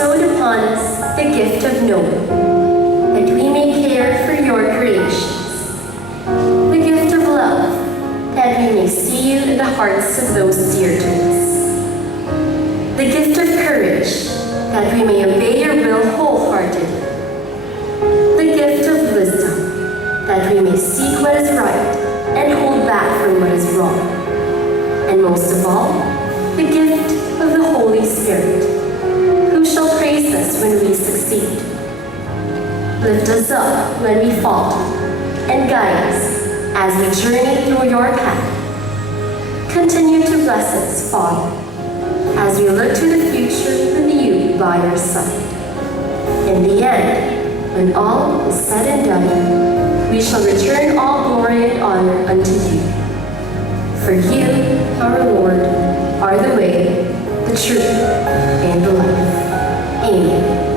bestowed upon us the gift of knowing, that we may care for your creations. The gift of love, that we may see you in the hearts of those dear to us. The gift of courage, that we may obey your will wholeheartedly. The gift of wisdom, that we may seek what is right and hold back from what is wrong. And most of all, the gift of the Holy Spirit, who shall praise us when we succeed, lift us up when we fall, and guide us as we journey through your path. Continue to bless us, Father, as we look to the future with you by our side. In the end, when all is said and done, we shall return all glory and honor unto you. For you, our Lord, are the way, the truth, and the life. Amen.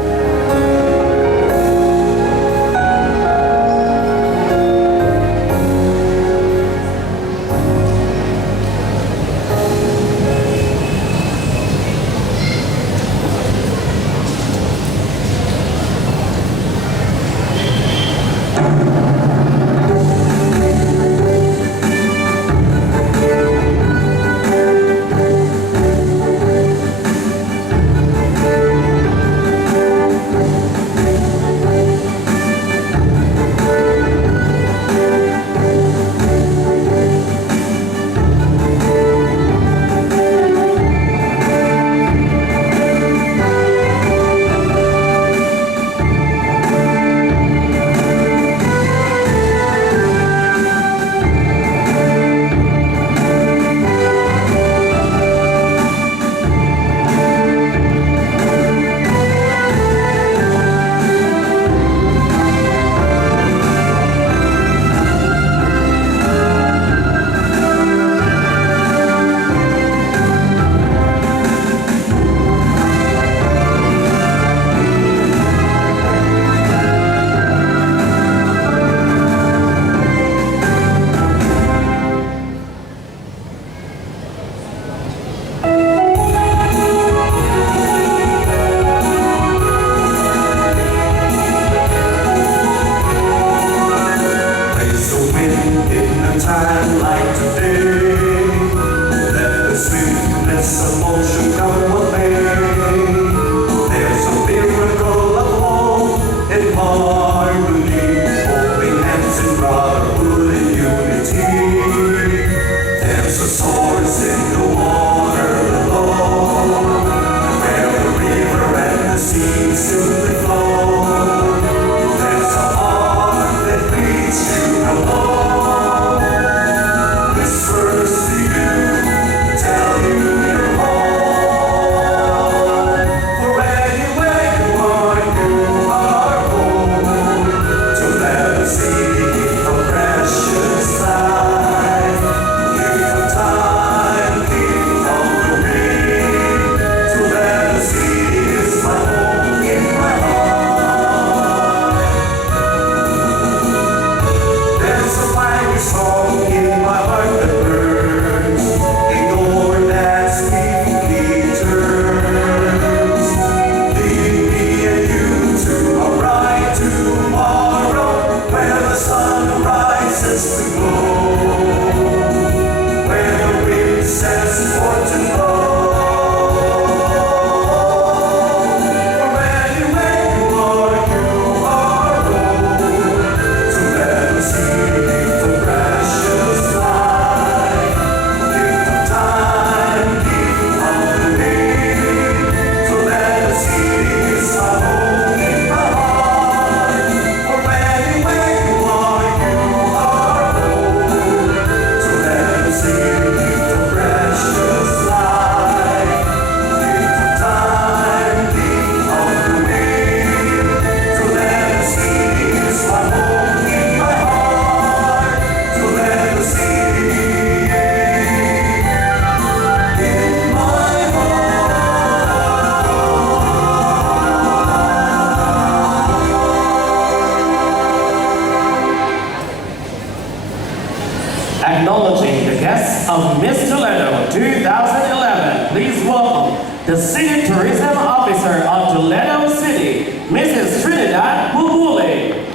Acknowledging the guests of Miss Toledo 2011, please welcome the Senior Tourism Officer of Toledo City, Mrs. Trinidad Bubule.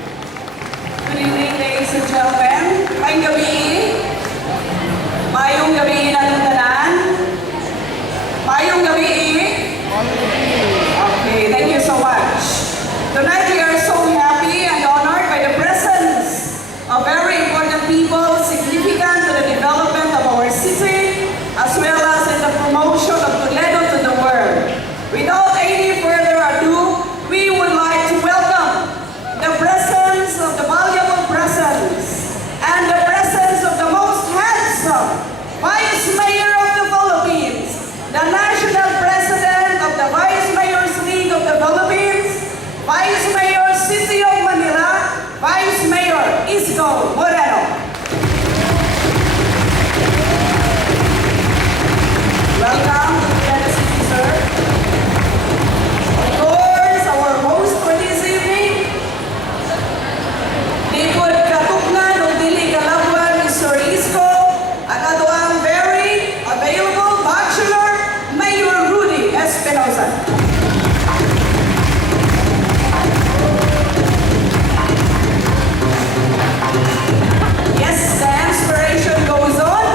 Good evening, ladies and gentlemen. Mayong gabi. Mayong gabi na tanan. Mayong gabi. Okay, thank you so much. Tonight we are so happy and honored by the presence of very important people significant to the development of our city as well as in the promotion of Toledo to the world. Without any further ado, we would like to welcome the presence of the valuable presence and the presence of the most handsome Vice Mayor of the Philippines, the National President of the Vice Mayors League of the Philippines, Vice Mayor City of Manila, Vice Mayor Isko Moreno. Welcome to Toledo City, sir. Of course, our host for this evening, Lipod Katuknan o Dili Kalabwan ni Sir Isko, at ato ang very available Bachelor, Mayor Rudy Espinosa. Yes, the inspiration goes on.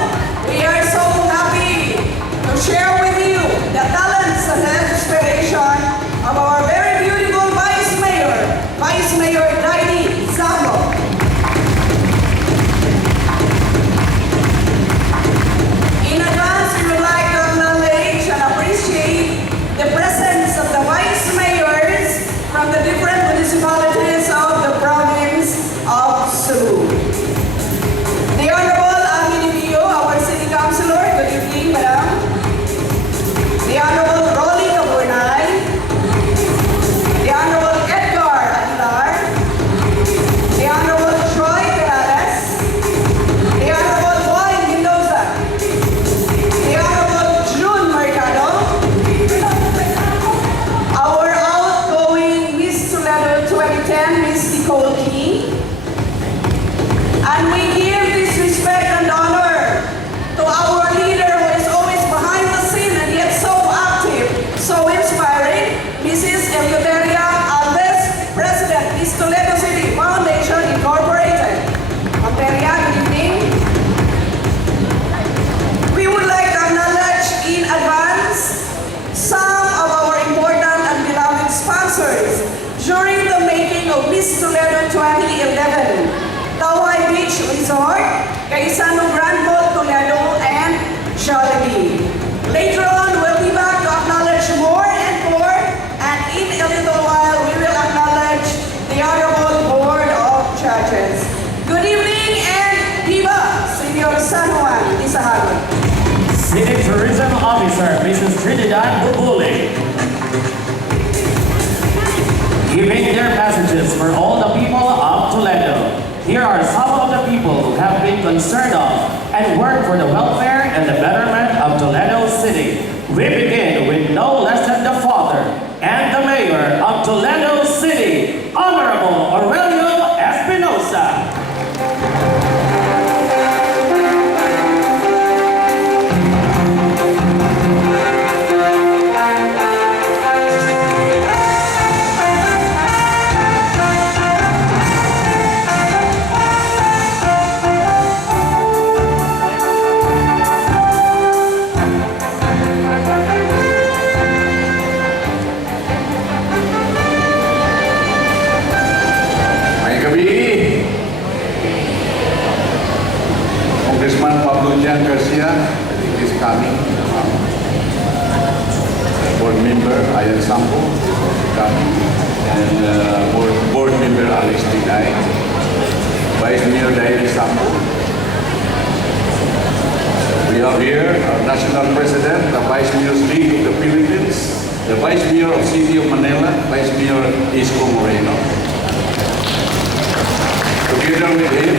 We are so happy to share with you the talents and the inspiration of our very beautiful Vice Mayor Daini Zambo. In advance, we would like to acknowledge and appreciate the presence of the Vice Mayors from the different municipalities of the province of Cebu. The Honorable Ami Dio, our City Councilor, good evening, Madam. The Honorable Rolly Caburnay, the Honorable Edgar Aguilar, the Honorable Troy Perales, the Honorable Boy Mendoza, the Honorable June Mercado, our outgoing Miss Toledo 2010, Miss Nicole Key, and we give this respect and honor to our leader who is always behind the scene and yet so active, so inspiring, Mrs. Eleuteria Alves, President, Miss Toledo City Foundation Incorporated. Eleuteria, good evening. We would like to acknowledge in advance some of our important and beloved sponsors during the making of Miss Toledo 2011. Tawai Beach Resort, Kaisano Grand Mall Toledo, and Jollibee. Later on, we'll be back to acknowledge more and more, and in a little while, we will acknowledge the Honorable Board of Judges. Good evening, and Viva, Senor San Juan Isahagon. City Tourism Officer, Mrs. Trinidad Bubule. Giving their messages for all the people of Toledo. Here are some of the people who have been concerned of and work for the welfare and the betterment of Toledo City. We begin with no less than the father and the mayor of Toledo City, Honorable Aurelio Espinosa. Congressman Pablo Jan Garcia is coming. Board member Ayan Sampo is coming. And board member Alex Tinay. Vice Mayor Daini Sampo. We have here our National President, the Vice Mayor's League of the Philippines, the Vice Mayor of City of Manila, Vice Mayor Isko Moreno. Together with him,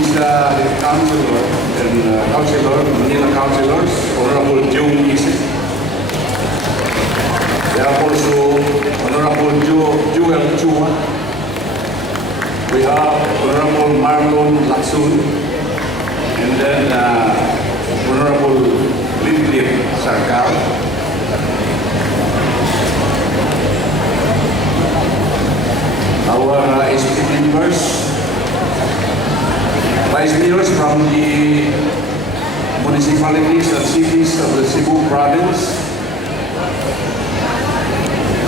is the councilor and Manila councilors, Honorable June Isip. There are also Honorable Joel Chua. We have Honorable Marlon Laksun, and then Honorable Lindley Sarkar. counties and cities of the Cebu province.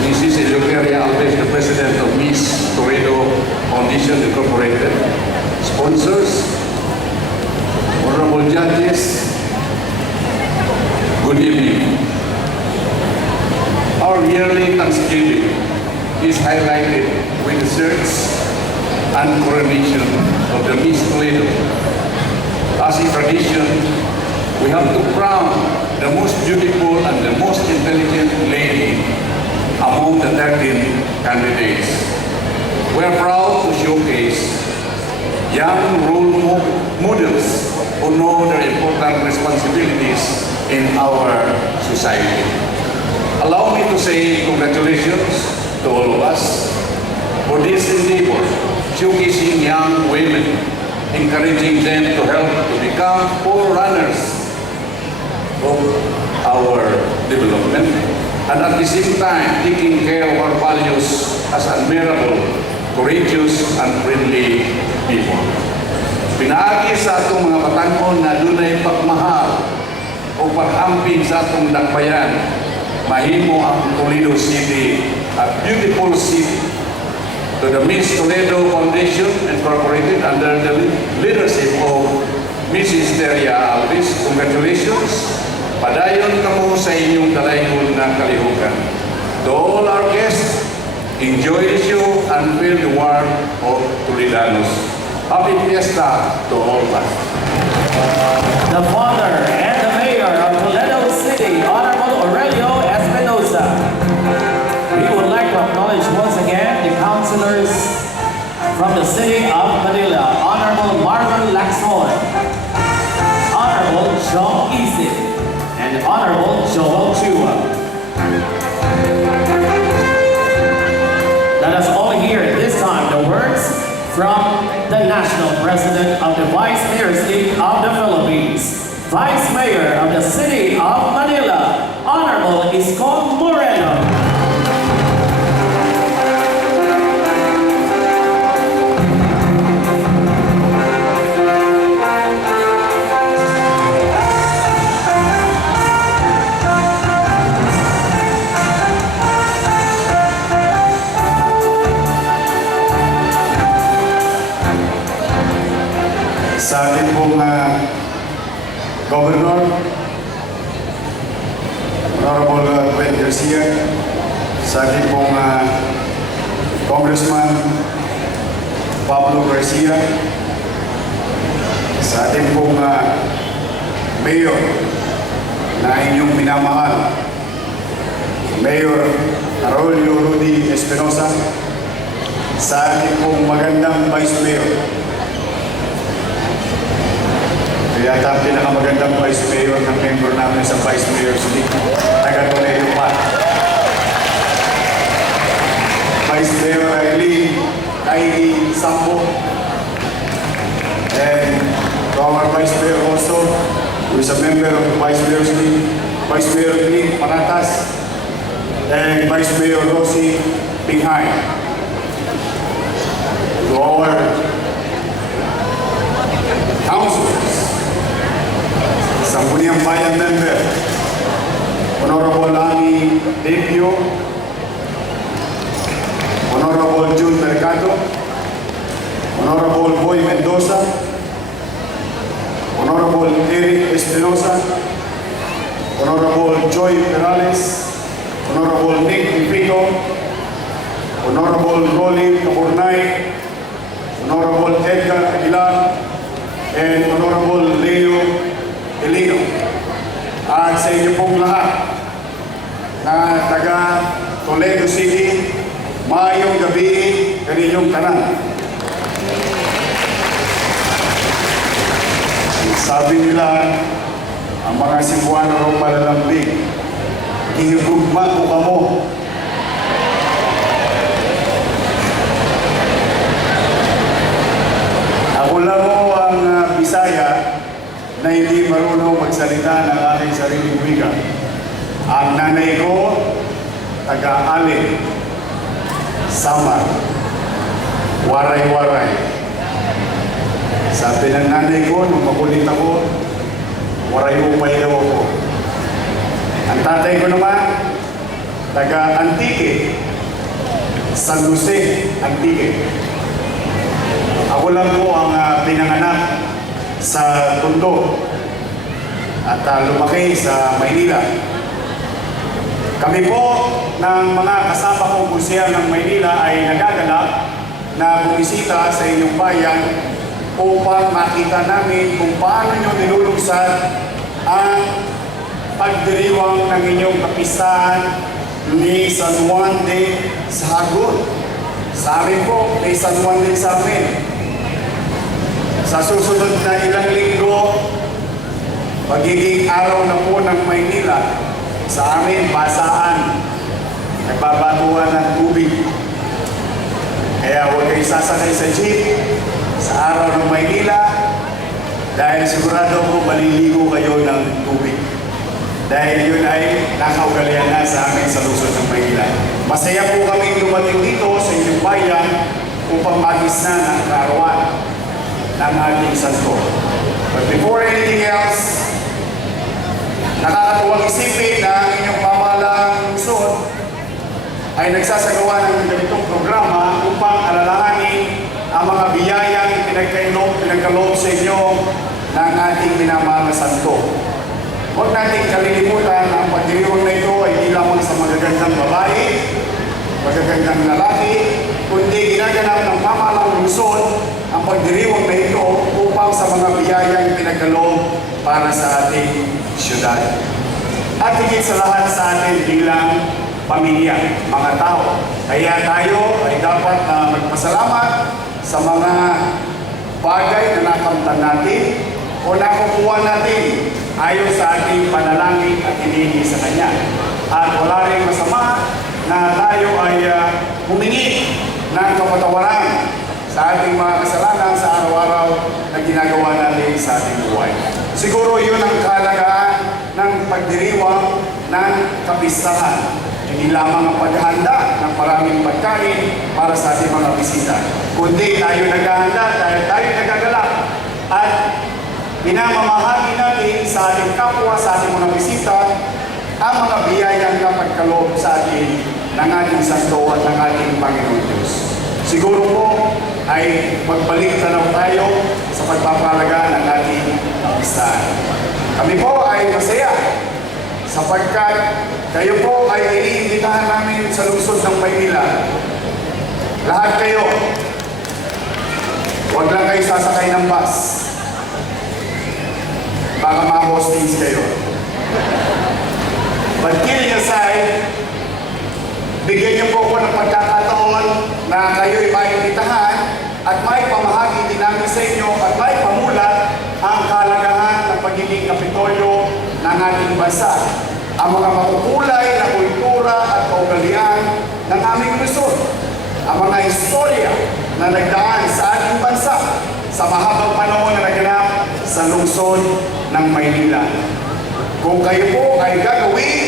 Mrs. Eleuteria Alves, the president of Miss Toledo Foundation Incorporated. Sponsors, honorable judges, good evening. Our yearly Thanksgiving is highlighted with the search and coronation of the Miss Toledo. As a tradition, we have to crown the most beautiful and the most intelligent lady among the 13 candidates. We are proud to showcase young role models who know their important responsibilities in our society. Allow me to say congratulations to all of us for this endeavor, showcasing young women, encouraging them to help to become forerunners of our development, and at the same time taking care of our values as admirable, courageous, and friendly people. Pinaagi sa atong mga batanon na dunay pagmahal o pag-amping sa atong dakbayan, mahimo ang Toledo City a beautiful city. To the Miss Toledo Foundation Incorporated under the leadership of Mrs. Teria Alves, congratulations. Padayon kamo sa inyong dalaygon na kalihukan. To all our guests, enjoy the show and feel the warmth of Toledanos. Happy Fiesta to all of us. The father and the mayor of Toledo City, Honorable Aurelio Espinosa. We would like to acknowledge once again the councilors from the city of Manila, Honorable Marlon Lacson, Honorable John Isip, and Honorable Joel Chua. Let us all hear this time the words from the National President of the Vice Mayor's League of the Philippines, Vice Mayor of the City of Manila, Honorable Isko Moreno. Sa ating pong Governor, Honorable Ben Garcia, sa ating pong Congressman Pablo Garcia, sa ating pong Mayor na inyong minamahal, Mayor Aurelio Rudy Espinosa, sa ating pong magandang Vice Mayor, yata pinakamagandang Vice Mayor ng member namin sa Vice Mayor's League, taga Toledo pa. Vice Mayor Eileen Kaidi Sambo, and to our Vice Mayor also, who is a member of the Vice Mayor's League, Vice Mayor Eileen Manatas, and Vice Mayor Rosie Pinghay. To our councilors, Sangguniang Bayan member, Honorable Lani Depio, Honorable June Mercado, Honorable Boy Mendoza, Honorable Eric Espinosa, Honorable Joy Perales, Honorable Nick Pipito, Honorable Rolly Capurnay, Honorable Edgar Aguilar, and Honorable Leo Elino. At sa inyo pong lahat na taga Toledo City, maayong gabi kaninyong tanan. Sabi nila, ang mga Cebuano raw malalambing, ihigugma ko kamo. Ako lang mo ang Bisaya na hindi marunong magsalita ng aking sariling wika. Ang nanay ko, taga-alin, Samar, waray-waray. Sabi ng nanay ko, nung makulit ako, waray upay daw ako. Ang tatay ko naman, taga Antique, San Jose, Antique. Ako lang po ang pinanganak sa Tondo at lumaki sa Maynila. Kami po ng mga kasama kong konsyel ng Maynila ay nagaganap na bumisita sa inyong bayan upang makita namin kung paano nyo nilulugsad ang pagdiriwang ng inyong kapistahan ni San Juan de Sahagún. Sa amin po, may San Juan din sa amin. Sa susunod na ilang linggo, magiging araw na po ng Maynila. Sa amin, basaan. Nagbabatuan ng tubig. Kaya huwag kayo sasakay sa jeep sa araw ng Maynila dahil sigurado po maliligo kayo ng tubig. Dahil yun ay nakaugalian na sa amin sa lungsod ng Maynila. Masaya po kami dumating dito sa inyong bayan upang magis na ng karawan ng ating santo. But before anything else, nakakatuwang isipin na ang inyong pamahalaang lungsod ay nagsasagawa ng ganitong programa upang alalahanin ang mga biyayang pinagkaloob sa inyo ng ating minamahal na santo. Huwag natin kalilimutan ang pagdiriwang na ito ay hindi lamang sa magagandang babae, magagandang lalaki, kundi ginaganap ng pamahalaang lungsod ang pagdiriwang na ito upang sa mga biyayang pinagkaloob para sa ating syudad. At higit sa lahat sa atin bilang pamilya, mga tao. Kaya tayo ay dapat magpasalamat sa mga bagay na nakamtan natin o nakukuha natin ayon sa ating panalangin at hinihingi sa Kanya. At wala rin masama na tayo ay humingi ng kapatawaran sa ating mga kasalanan sa araw-araw na ginagawa natin sa ating buhay. Siguro yun ang kahalagaan ng pagdiriwang ng kapistahan. Hindi lamang ang paghahanda ng maraming pagkain para sa ating mga bisita, kundi tayo naghahanda dahil tayo nagagalak at pinamamahagi natin sa ating kapwa, sa ating mga bisita, ang mga biyayang kapagkaloob sa atin ng ating santo at ng ating Panginoon Diyos. Siguro po ay magbalik tanaw tayo sa pagpapalaga ng ating kapistahan. Kami po ay masaya sapagkat kayo po ay iniimbitahan namin sa lungsod ng Maynila. Lahat kayo, huwag lang kayo sasakay ng bus. Baka ma-hostings kayo. But kidding aside, bigyan niyo po ako ng pagkakataon na kayo'y maimbitahan at may pamahagi din namin sa inyo at may pamulat ang kahalagahan ng pagiging kapitolyo ng ating bansa. Ang mga makukulay na kultura at kaugalian ng aming lungsod. Ang mga istorya na nagdaan sa ating bansa sa mahabang panahon na naganap sa lungsod ng Maynila. Kung kayo po ay gagawin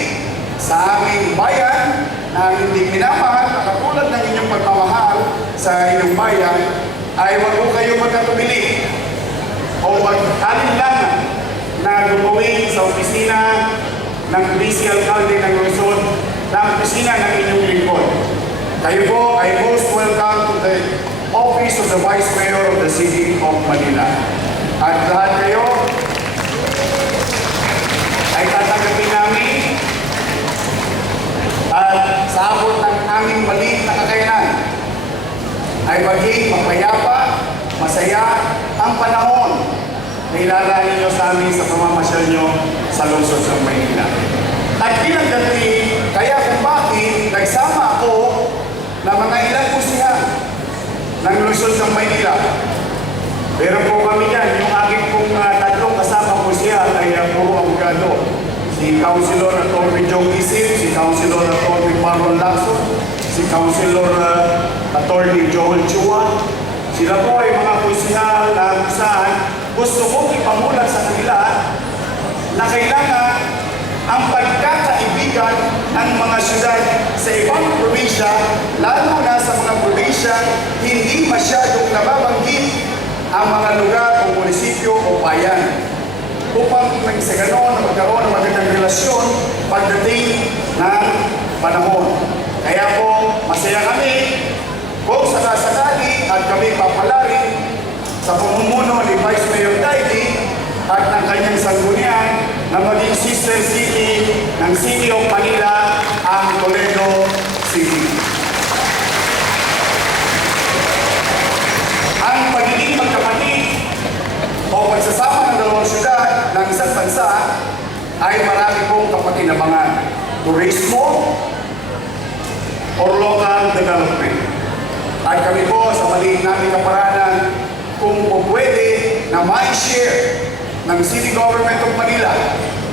sa aming bayan na hindi minamahal na katulad ng inyong pagmamahal sa inyong bayan, ay wag po kayo magkatubili o mag-alinlangan na gumawin sa opisina ng DC Alcalde ng lungsod, ng opisina ng inyong lingkod. Kayo po ay most welcome to the Office of the Vice Mayor of the City of Manila. At lahat kayo ay tatanggapin namin at sa abot ng aming maliit na kakayanan ay maging mapayapa, masaya ang panahon na ilalani nyo sa amin sa pamamasyal nyo sa lungsod ng Maynila. At bilang dati, kaya kung bakit nagsama ako na mga ilang kusihan ng lungsod ng Maynila. Pero po kami yan, yung aking pong tatlong kasama kusihan ay puro abogado. Si Councilor Atty. Joe Isim, si Councilor Atty. Marlon Lacson, si Councilor Atty. Joel Chua. Sila po ay mga kusihan na saan gusto kong ipamulat sa kanila na kailangan ang pagkakaibigan ng mga syudad sa ibang probinsya, lalo na sa mga probinsya hindi masyadong nababanggit ang mga lugar o munisipyo o bayan. upang nang sa ganon na magkaroon ng magandang relasyon pagdating ng panahon. Kaya po, masaya kami kung sakasakali at kami papalarin sa pamumuno ni Vice Mayor Taidi at ng kanyang sanggunian na maging sister city ng City of Manila, ang Toledo City. Ang pagiging magkapatid o pagsasama ng dalawang syudad ng isang bansa ay marami pong kapakinabangan. Turismo or local development. At kami po sa maliit namin kaparanan kung po pwede na ma-share ng City Government of Manila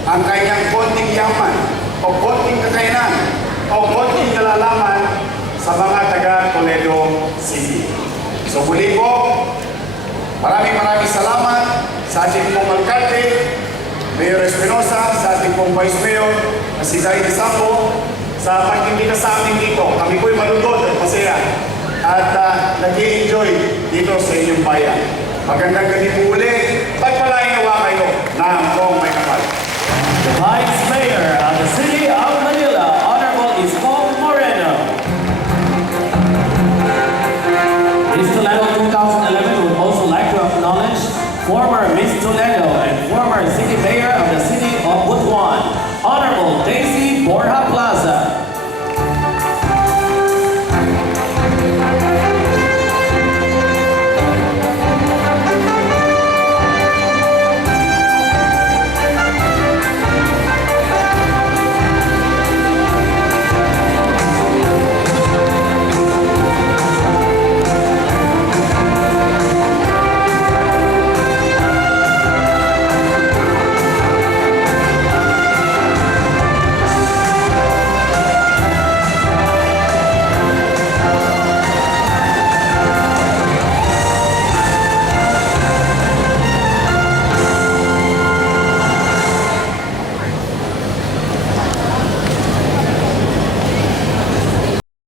ang kanyang konting yaman o konting kakayanan o konting nalalaman sa mga taga Toledo City. So muli po, maraming salamat sa ating pong alkalde, Mayor Espinosa, sa ating pong Vice Mayor na si Dai Sambo, sa pag-imbita sa amin dito. Kami po'y malungkot at masaya at nag-i-enjoy dito sa inyong bayan. Magandang gabi po ulit. Pagpalain nawa kayo ng buong may kapal. The Vice Mayor of the City of Manila, Honorable Isko Moreno. Miss Toledo 2011 would also like to acknowledge former Miss Toledo and former City Mayor of the City of Butuan, Honorable Daisy Borja